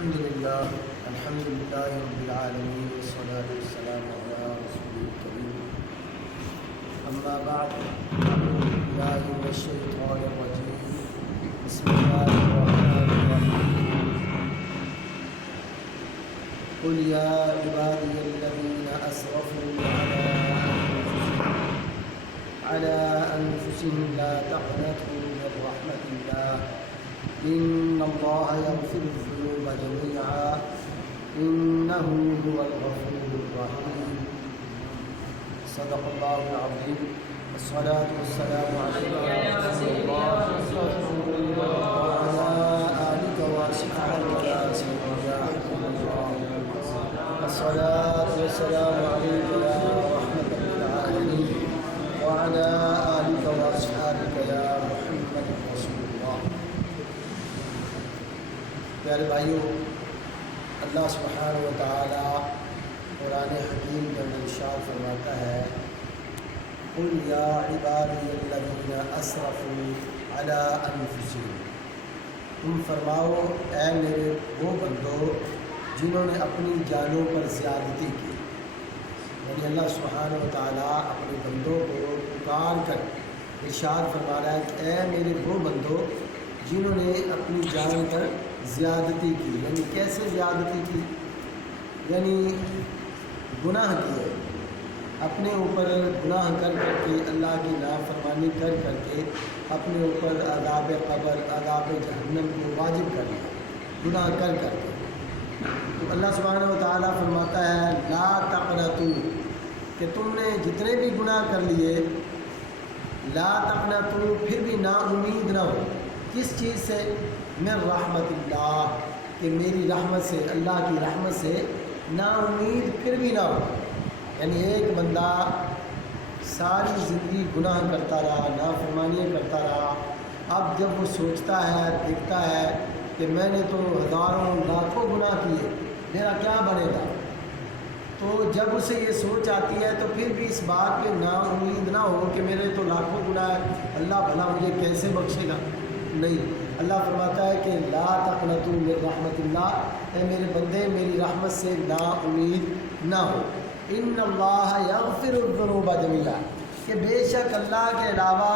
الحمد لله رب العالمين والصلاة والسلام على رسوله الكريم أما بعد أعوذ بالله من الشيطان الرجيم بسم الله الرحمن الرحيم قل يا عبادي الذين أسرفوا على أنفسهم لا تقنطوا من رحمة الله إن الله يغفر الذنوب جميعا إنه هو الغفور الرحيم صدق الله العظيم والصلاة والسلام عليك يا رسول الله وعلى آلك وأصحابك يا سيدنا رسول الله الصلاة والسلام عليك يا رحمة للعالمين وعلى آلك وأصحابك يا محمد رسول الله. پیارے بھائیوں، اللہ سبحانہ و تعالی قرآن حکیم میں ارشاد فرماتا ہے قل یا عبادی الذین اسرفوا علی انفسہم، تم فرماؤ اے میرے وہ بندو جنہوں نے اپنی جانوں پر زیادتی کی. یعنی اللہ سبحانہ و تعالی اپنے بندوں کو پکار کر ارشاد فرما رہا ہے کہ اے میرے وہ بندو جنہوں نے اپنی جان پر زیادتی کی. یعنی کیسے زیادتی کی؟ یعنی گناہ کیے، اپنے اوپر گناہ کر کر کے، اللہ کی نافرمانی کر کر کے اپنے اوپر عذاب قبر، عذاب جہنم کو واجب کر لیا گناہ کر کر کے. تو اللہ سبحانہ و تعالیٰ فرماتا ہے لا تقنطوا، کہ تم نے جتنے بھی گناہ کر لیے لا تقنطوا، پھر بھی نا امید نہ ہو. کس چیز سے؟ من رحمت اللہ، کہ میری رحمت سے، اللہ کی رحمت سے نا امید پھر بھی نہ ہو. یعنی ایک بندہ ساری زندگی گناہ کرتا رہا، نافرمانیاں کرتا رہا، اب جب وہ سوچتا ہے، دیکھتا ہے کہ میں نے تو ہزاروں لاکھوں گناہ کیے، میرا کیا بنے گا، تو جب اسے یہ سوچ آتی ہے تو پھر بھی اس بات پہ نا امید نہ ہو کہ میرے تو لاکھوں گناہ ہے، اللہ بھلا مجھے کیسے بخشے گا. نہیں، اللہ فرماتا ہے کہ لا تقنطوا من رحمت اللہ، اے میرے بندے میری رحمت سے نا امید نہ ہو. ان اللہ یغفر الذنوب جميعا، کہ بے شک اللہ کے علاوہ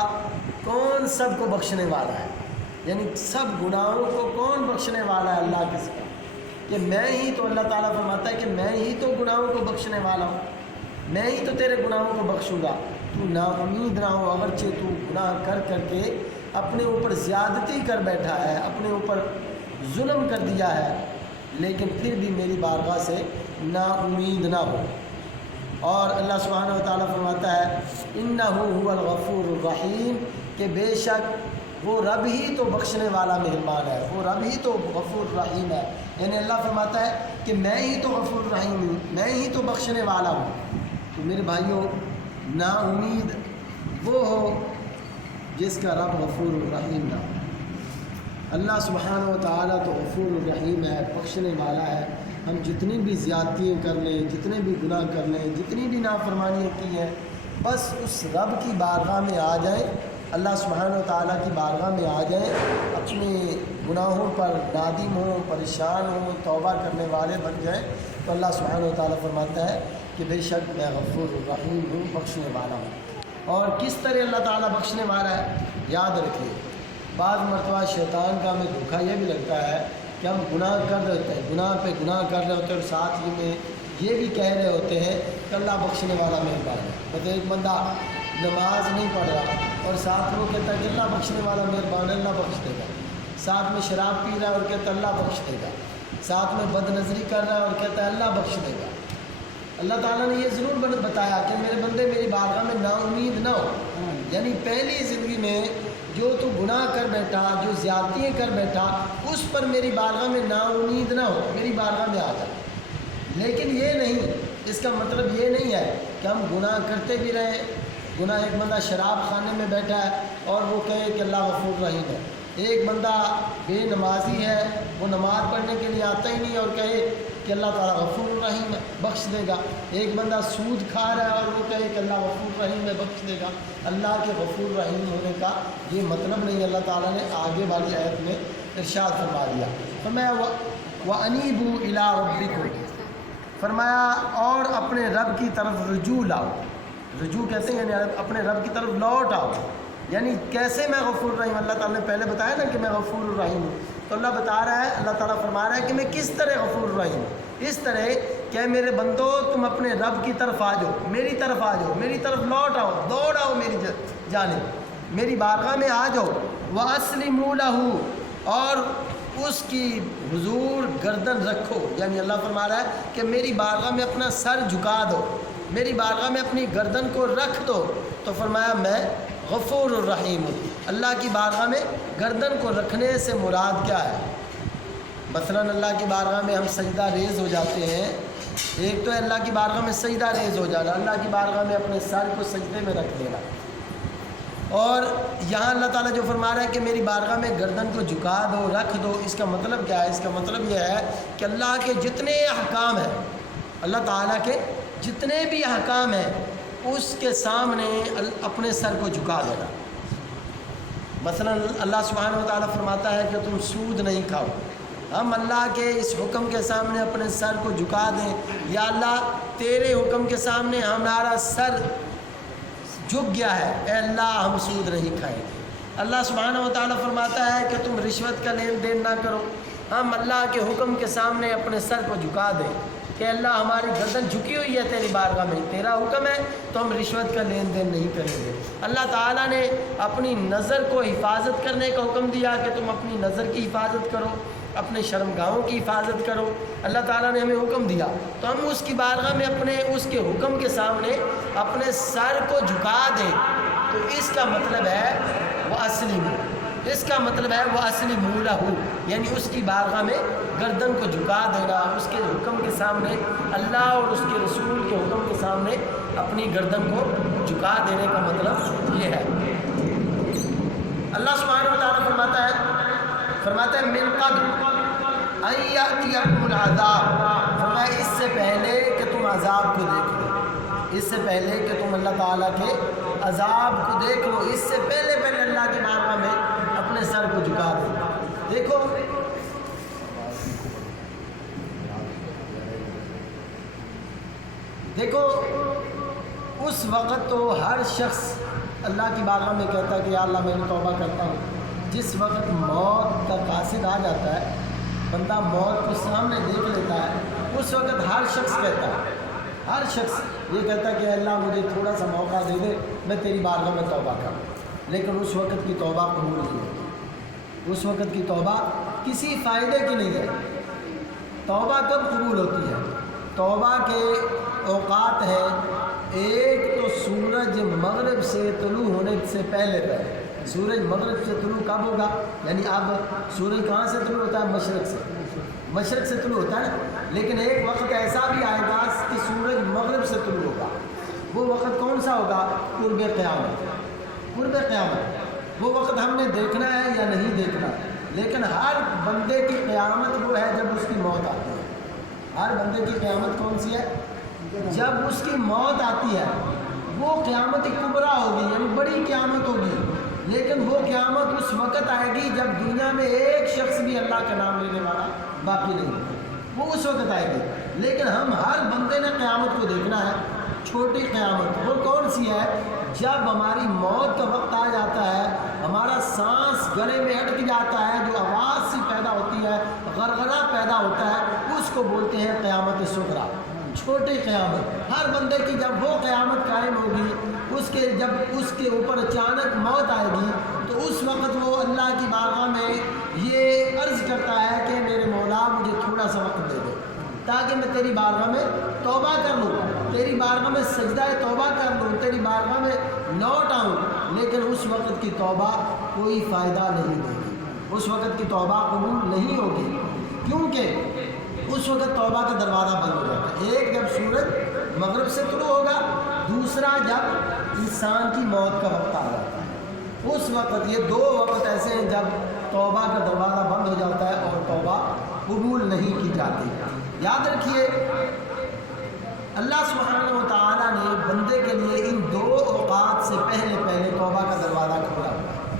کون سب کو بخشنے والا ہے. یعنی سب گناہوں کو کون بخشنے والا ہے؟ اللہ کے سوا، کہ میں ہی تو، اللہ تعالیٰ فرماتا ہے کہ میں ہی تو گناہوں کو بخشنے والا ہوں، میں ہی تو تیرے گناہوں کو بخشوں گا. تو نا امید نہ ہو، اگرچہ تو گناہ کر کر کے اپنے اوپر زیادتی کر بیٹھا ہے، اپنے اوپر ظلم کر دیا ہے، لیکن پھر بھی میری بارگاہ سے نا امید نہ ہو. اور اللہ سبحانہ و تعالیٰ فرماتا ہے انہ هو الغفور الرحیم، کہ بے شک وہ رب ہی تو بخشنے والا مہربان ہے، وہ رب ہی تو غفور رحیم ہے. یعنی اللہ فرماتا ہے کہ میں ہی تو غفور رحیم ہوں، میں ہی تو بخشنے والا ہوں. تو میرے بھائیوں، نا امید وہ ہو جس کا رب غفور الرحیم نہ ہو. اللہ سبحانہ و تعالیٰ تو غفور الرحیم ہے، بخشنے والا ہے. ہم جتنی بھی زیادتیاں کر لیں، جتنے بھی گناہ کر لیں، جتنی بھی نافرمانیاں کی ہیں، بس اس رب کی بارگاہ میں آ جائیں، اللہ سبحانہ و تعالیٰ کی بارگاہ میں آ جائیں، اپنے گناہوں پر نادم ہوں، پریشان ہوں، توبہ کرنے والے بن جائیں، تو اللہ سبحانہ و تعالیٰ فرماتا ہے کہ بے شک میں غفور الرحیم ہوں، بخشنے والا ہوں. اور کس طرح اللہ تعالیٰ بخشنے والا ہے؟ یاد رکھیے، بعض مرتبہ شیطان کا ہمیں دھوکہ یہ بھی لگتا ہے کہ ہم گناہ کر رہے ہوتے ہیں، گناہ پہ گناہ کر رہے ہوتے ہیں، اور ساتھ ہی میں یہ بھی کہہ رہے ہوتے ہیں کہ اللہ بخشنے والا مہربان ہے. مطلب ایک بندہ نماز نہیں پڑھ رہا اور ساتھ وہ کہتا ہے کہ اللہ بخشنے والا مہربان ہے، اللہ بخش دے گا. ساتھ میں شراب پی رہا ہے اور کہتا ہے اللہ بخش دے گا. ساتھ میں بد نظری کر رہا ہے اور کہتا ہے اللہ بخش دے گا. اللہ تعالیٰ نے یہ ضرور بتایا کہ میرے بندے میری بارگاہ میں نا امید نہ ہو. یعنی پہلی زندگی میں جو تو گناہ کر بیٹھا، جو زیادتیاں کر بیٹھا، اس پر میری بارگاہ میں نا امید نہ ہو، میری بارگاہ میں آ جائے. لیکن یہ نہیں، اس کا مطلب یہ نہیں ہے کہ ہم گناہ کرتے بھی رہیں. گناہ، ایک بندہ شراب خانے میں بیٹھا ہے اور وہ کہے کہ اللہ غفور رحیم ہے. ایک بندہ بے نمازی ہے، وہ نماز پڑھنے کے لیے آتا ہی نہیں اور کہے کہ اللہ تعالیٰ غفور رحیم ہے، بخش دے گا. ایک بندہ سود کھا رہا ہے اور وہ کہے کہ اللہ غفور رحیم ہے، بخش دے گا. اللہ کے غفور رحیم ہونے کا یہ مطلب نہیں. اللہ تعالیٰ نے آگے والی آیت میں ارشاد فرما دیا. تو میں وَأَنِيبُوا إِلَىٰ رَبِّكُمْ، فرمایا اور اپنے رب کی طرف رجوع لاؤ. رجوع کہتے ہیں یعنی اپنے رب کی طرف لوٹ آؤ. یعنی کیسے میں غفور الرحیم، اللہ تعالیٰ نے پہلے بتایا نا کہ میں غفور الرحیم ہوں، تو اللہ بتا رہا ہے، اللہ تعالیٰ فرما رہا ہے کہ میں کس طرح غفور الرحیم ہوں. اس طرح کہ میرے بندو تم اپنے رب کی طرف آ جاؤ، میری طرف آ جاؤ، میری طرف لوٹ آؤ، دوڑ آؤ میری جانب، میری بارگاہ میں آ جاؤ. وَأَسْلِمُوا لَهُ، اور اس کی حضور گردن رکھو. یعنی اللہ فرما رہا ہے کہ میری بارگاہ میں اپنا سر جھکا دو، میری بارگاہ میں اپنی گردن کو رکھ دو. تو فرمایا میں غفور الرحیم ہوں. اللہ کی بارگاہ میں گردن کو رکھنے سے مراد کیا ہے؟ مثلا اللہ کی بارگاہ میں ہم سجدہ ریز ہو جاتے ہیں. ایک تو ہے اللہ کی بارگاہ میں سجدہ ریز ہو جانا، اللہ کی بارگاہ میں اپنے سر کو سجدے میں رکھ دینا. اور یہاں اللہ تعالیٰ جو فرما رہا ہے کہ میری بارگاہ میں گردن کو جھکا دو، رکھ دو، اس کا مطلب کیا ہے؟ اس کا مطلب یہ ہے کہ اللہ کے جتنے احکام ہیں، اللہ تعالیٰ کے جتنے بھی احکام ہیں، اس کے سامنے اپنے سر کو جھکا دینا. مثلا اللہ سبحانہ و تعالیٰ فرماتا ہے کہ تم سود نہیں کھاؤ. ہم اللہ کے اس حکم کے سامنے اپنے سر کو جھکا دیں، یا اللہ تیرے حکم کے سامنے ہمارا سر جھک گیا ہے، اے اللہ ہم سود نہیں کھائیں گے. اللہ سبحانہ و تعالیٰ فرماتا ہے کہ تم رشوت کا لین دین نہ کرو. ہم اللہ کے حکم کے سامنے اپنے سر کو جھکا دیں کہ اللہ ہماری گردن جھکی ہوئی ہے تیری بارگاہ میں، تیرا حکم ہے تو ہم رشوت کا لین دین نہیں کریں گے. اللہ تعالیٰ نے اپنی نظر کو حفاظت کرنے کا حکم دیا کہ تم اپنی نظر کی حفاظت کرو، اپنے شرمگاہوں کی حفاظت کرو. اللہ تعالیٰ نے ہمیں حکم دیا تو ہم اس کی بارگاہ میں اپنے اس کے حکم کے سامنے اپنے سر کو جھکا دیں. تو اس کا مطلب ہے وہ اسلموا، اس کا مطلب ہے وہ اسلموا لہ، یعنی اس کی بارگاہ میں گردن کو جھکا دینا، اس کے حکم کے سامنے، اللہ اور اس کے رسول کے حکم کے سامنے اپنی گردن کو جھکا دینے کا مطلب یہ ہے. اللہ سبحانہ و تعالیٰ فرماتا ہے من قبل ان یأتیکم العذاب، فرمایا اس سے پہلے کہ تم عذاب کو دیکھ لو، اس سے پہلے کہ تم اللہ تعالیٰ کے عذاب کو دیکھ لو، اس سے پہلے اللہ کی بارگاہ میں اپنے سر کو جھکا دو. دیکھو اس وقت تو ہر شخص اللہ کی بارگاہ میں کہتا ہے کہ یا اللہ میں توبہ کرتا ہوں. جس وقت موت کا قاصد آ جاتا ہے، بندہ موت کو سامنے دیکھ لیتا ہے، اس وقت ہر شخص کہتا ہے، ہر شخص یہ کہتا ہے کہ اللہ مجھے تھوڑا سا موقع دے دے، میں تیری بارگاہ میں توبہ کروں. لیکن اس وقت کی توبہ قبول نہیں ہوتی. اس وقت کی توبہ کسی فائدے کی نہیں ہے. توبہ کب قبول ہوتی ہے؟ توبہ کے اوقات ہیں، ایک تو سورج مغرب سے طلوع ہونے سے پہلے سورج مغرب سے طلوع کب ہوگا؟ یعنی اب سورج کہاں سے طلوع ہوتا ہے؟ مشرق سے طلوع ہوتا ہے نا. لیکن ایک وقت ایسا بھی آئے گا کہ سورج مغرب سے طلوع ہوگا. وہ وقت کون سا ہوگا؟ قرب قیامت. قرب قیامت وہ وقت ہم نے دیکھنا ہے یا نہیں دیکھنا، لیکن ہر بندے کی قیامت وہ ہے جب اس کی موت آتی ہے. ہر بندے کی قیامت کون سی ہے؟ جب اس کی موت آتی ہے. وہ قیامت کبریٰ ہوگی، یعنی بڑی قیامت ہوگی. لیکن وہ قیامت اس وقت آئے گی جب دنیا میں ایک شخص بھی اللہ کا نام لینے والا باقی نہیں ہوگا. وہ اس وقت آئے گی. لیکن ہم ہر بندے نے قیامت کو دیکھنا ہے. چھوٹی قیامت وہ کون سی ہے؟ جب ہماری موت کا وقت آ جاتا ہے، ہمارا سانس گلے میں اٹک جاتا ہے، جو آواز سی پیدا ہوتی ہے، غرغرہ پیدا ہوتا ہے، اس کو بولتے ہیں قیامت صغریٰ، چھوٹی قیامت. ہر بندے کی جب وہ قیامت قائم ہوگی، جب اس کے اوپر اچانک موت آئے گی، تو اس وقت وہ اللہ کی بارگاہ میں یہ عرض کرتا ہے کہ میرے مولا مجھے تھوڑا سا وقت دے دے تاکہ میں تیری بارگاہ میں توبہ کر لوں، تیری بارگاہ میں سجدہ توبہ کر لوں، تیری بارگاہ میں لوٹ آؤں. لیکن اس وقت کی توبہ کوئی فائدہ نہیں دے گی، اس وقت کی توبہ قبول نہیں ہوگی، کیونکہ اس وقت توبہ کا دروازہ بند ہو جاتا ہے. ایک جب سورج مغرب سے طلوع ہوگا، دوسرا جب انسان کی موت کا وقت آ جاتا ہے. اس وقت یہ دو وقت ایسے ہیں جب توبہ کا دروازہ بند ہو جاتا ہے اور توبہ قبول نہیں کی جاتی. یاد رکھیے اللہ سبحانہ و تعالیٰ نے بندے کے لیے ان دو اوقات سے پہلے توبہ کا دروازہ کھولا ہوا ہے.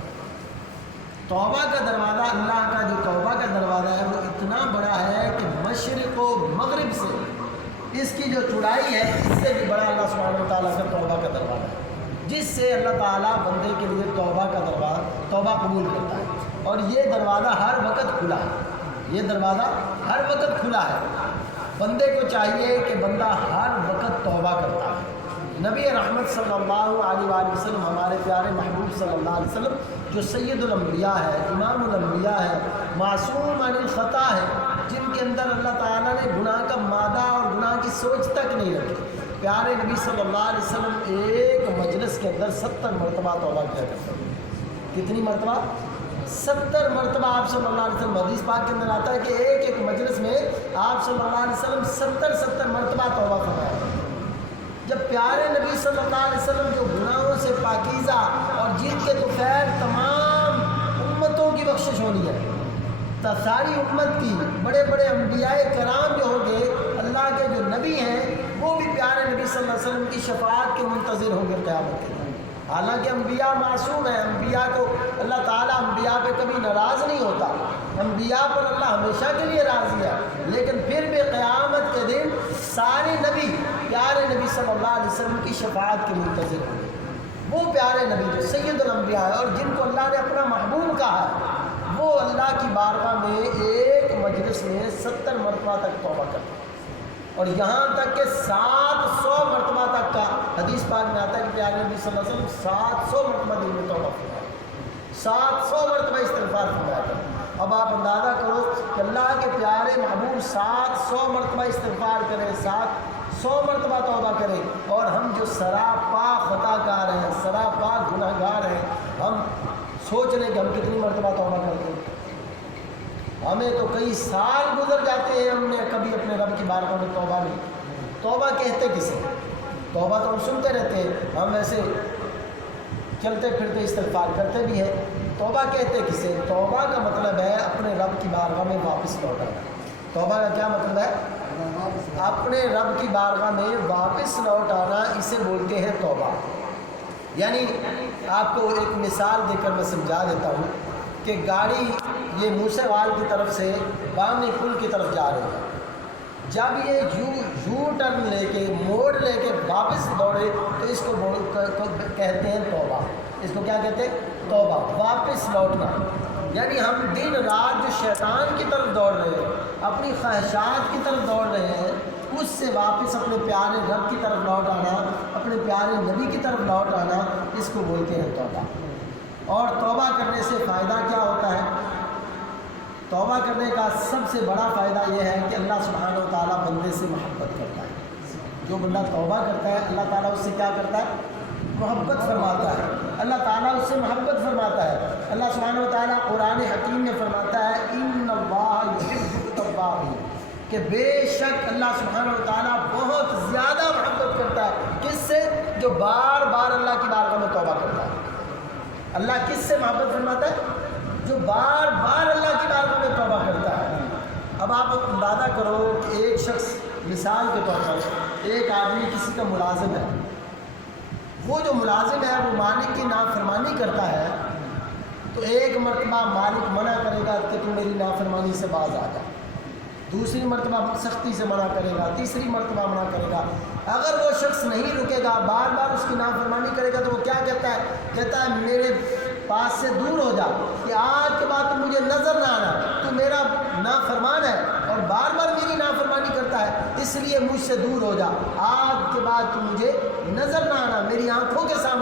توبہ کا دروازہ، اللہ کا جو توبہ کا دروازہ ہے وہ اتنا اتنا بڑا ہے کہ مشرق و مغرب سے اس کی جو چوڑائی ہے اس سے بھی بڑا اللہ سبحانہ و تعالیٰ کا توبہ کا دروازہ ہے، جس سے اللہ تعالیٰ بندے کے لیے توبہ کا دروازہ توبہ قبول کرتا ہے، اور یہ دروازہ ہر وقت کھلا ہے، یہ دروازہ ہر وقت کھلا ہے۔ بندے کو چاہیے کہ بندہ ہر وقت توبہ کرتا ہے۔ نبی رحمت صلی اللہ علیہ وآلہ وسلم، ہمارے پیارے محبوب صلی اللہ علیہ وسلم جو سید الانبیاء ہے، امام الانبیاء ہے، معصوم عن الخطا ہے، جن کے اندر اللہ تعالیٰ نے گناہ کا مادہ اور گناہ کی سوچ تک نہیں رکھی، پیارے نبی صلی اللہ علیہ وسلم ایک مجلس کے اندر 70 مرتبہ توبہ کیا کرتے ہیں۔ کتنی مرتبہ؟ 70 مرتبہ آپ صلی اللہ علیہ وسلم، حدیث پاک کے اندر آتا ہے کہ ایک ایک مجلس میں آپ صلی اللہ علیہ وسلم 70 مرتبہ توبہ فرمایا۔ جب پیارے نبی صلی اللہ علیہ وسلم جو گناہوں سے پاکیزہ اور جن کے تو خیر تمام امتوں کی بخشش ہونی ہے، تو ساری امت کی، بڑے بڑے انبیاء کرام جو ہوں گے، اللہ کے جو نبی ہیں، وہ بھی پیارے نبی صلی اللہ علیہ وسلم کی شفاعت کے منتظر ہوں گے قیامت کے دن۔ حالانکہ انبیاء معصوم ہیں، انبیاء کو اللہ تعالیٰ انبیاء پہ کبھی ناراض نہیں ہوتا، انبیاء پر اللہ ہمیشہ کے لیے راضی ہے، لیکن پھر بھی قیامت کے دن سارے نبی پیارے نبی صلی اللہ علیہ وسلم کی شفاعت کے منتظر ہوں گے۔ وہ پیارے نبی جو سید الانبیاء ہے اور جن کو اللہ نے اپنا محبوب کہا ہے، وہ اللہ کی بارگاہ میں ایک مجلس میں 70 مرتبہ تک توبہ کرتے ہیں، اور یہاں تک کہ 700 مرتبہ تک کا حدیث پاک میں آتا ہے کہ پیارے نبی صلی اللہ علیہ وسلم 700 مرتبہ دن میں توبہ فرمایا، 700 مرتبہ استغفار فرمایا کرتے۔ اب آپ اندازہ کرو کہ اللہ کے پیارے محبوب 700 مرتبہ استغفار کریں، 700 مرتبہ توبہ کریں، اور ہم جو سراپا خطا کار ہیں، سراپا گناہ گار ہیں، ہم سوچ لیں کہ ہم کتنی مرتبہ توبہ کرتے ہیں۔ ہمیں تو کئی سال گزر جاتے ہیں، ہم نے کبھی اپنے رب کی بارگاہ میں توبہ نہیں۔ توبہ کہتے کسے؟ توبہ تو ہم سنتے رہتے ہیں، ہم ایسے چلتے پھرتے استغفار کرتے بھی ہیں۔ توبہ کہتے کسے؟ توبہ کا مطلب ہے اپنے رب کی بارگاہ میں واپس لوٹ آنا۔ توبہ کا کیا مطلب ہے؟ اپنے رب کی بارگاہ میں واپس لوٹ آنا، اسے بولتے ہیں توبہ۔ یعنی آپ کو ایک مثال دے کر میں سمجھا دیتا ہوں کہ گاڑی یہ موسیٰ وال کی طرف سے بامنی پل کی طرف جا رہی ہے، جب یہ یو ٹرن لے کے موڑ لے کے واپس دوڑے تو اس کو کہتے ہیں توبہ۔ اس کو کیا کہتے ہیں؟ توبہ، واپس لوٹنا۔ یعنی ہم دن رات جو شیطان کی طرف دوڑ رہے ہیں، اپنی خواہشات کی طرف دوڑ رہے ہیں، اس سے واپس اپنے پیارے رب کی طرف لوٹ آنا، اپنے پیارے نبی کی طرف لوٹ آنا، اس کو بولتے ہیں توبہ۔ اور توبہ کرنے سے فائدہ کیا ہوتا ہے؟ توبہ کرنے کا سب سے بڑا فائدہ یہ ہے کہ اللہ سبحانہ و تعالیٰ بندے سے محبت کرتا ہے۔ جو بندہ توبہ کرتا ہے، اللہ تعالیٰ اس سے کیا کرتا ہے؟ محبت فرماتا ہے۔ اللہ تعالیٰ اس سے محبت فرماتا ہے۔ اللہ سبحانہ و تعالیٰ قرآن حکیم میں فرماتا ہے ان اللہ یحب التوابین، کہ بے شک اللہ سبحانہ و تعالیٰ بہت زیادہ محبت کرتا ہے کس سے؟ جو بار بار اللہ کی بارگاہ میں توبہ کرتا ہے۔ اللہ کس سے محبت فرماتا ہے؟ جو بار بار اللہ کی بارگاہ میں توبہ کرتا ہے۔ اب آپ اندازہ کرو کہ ایک شخص، مثال کے طور پر ایک آدمی کسی کا ملازم ہے، وہ جو ملازم ہے وہ مالک کی نافرمانی کرتا ہے، تو ایک مرتبہ مالک منع کرے گا کہ تم میری نافرمانی سے باز آ جا، دوسری مرتبہ سختی سے منع کرے گا، تیسری مرتبہ منع کرے گا۔ اگر وہ شخص نہیں رکے گا، بار بار اس کی نافرمانی کرے گا، تو وہ کیا کہتا ہے؟ کہتا ہے میرے پاس سے دور ہو جا، کہ آج کے بعد تو مجھے نظر نہ آنا، تو میرا نافرمان ہے اور بار بار میری نافرمانی کرتا ہے، اس لیے مجھ سے دور ہو جا، آج کے بعد تو مجھے نظر نہ آنا، میری آنکھوں کے سامنے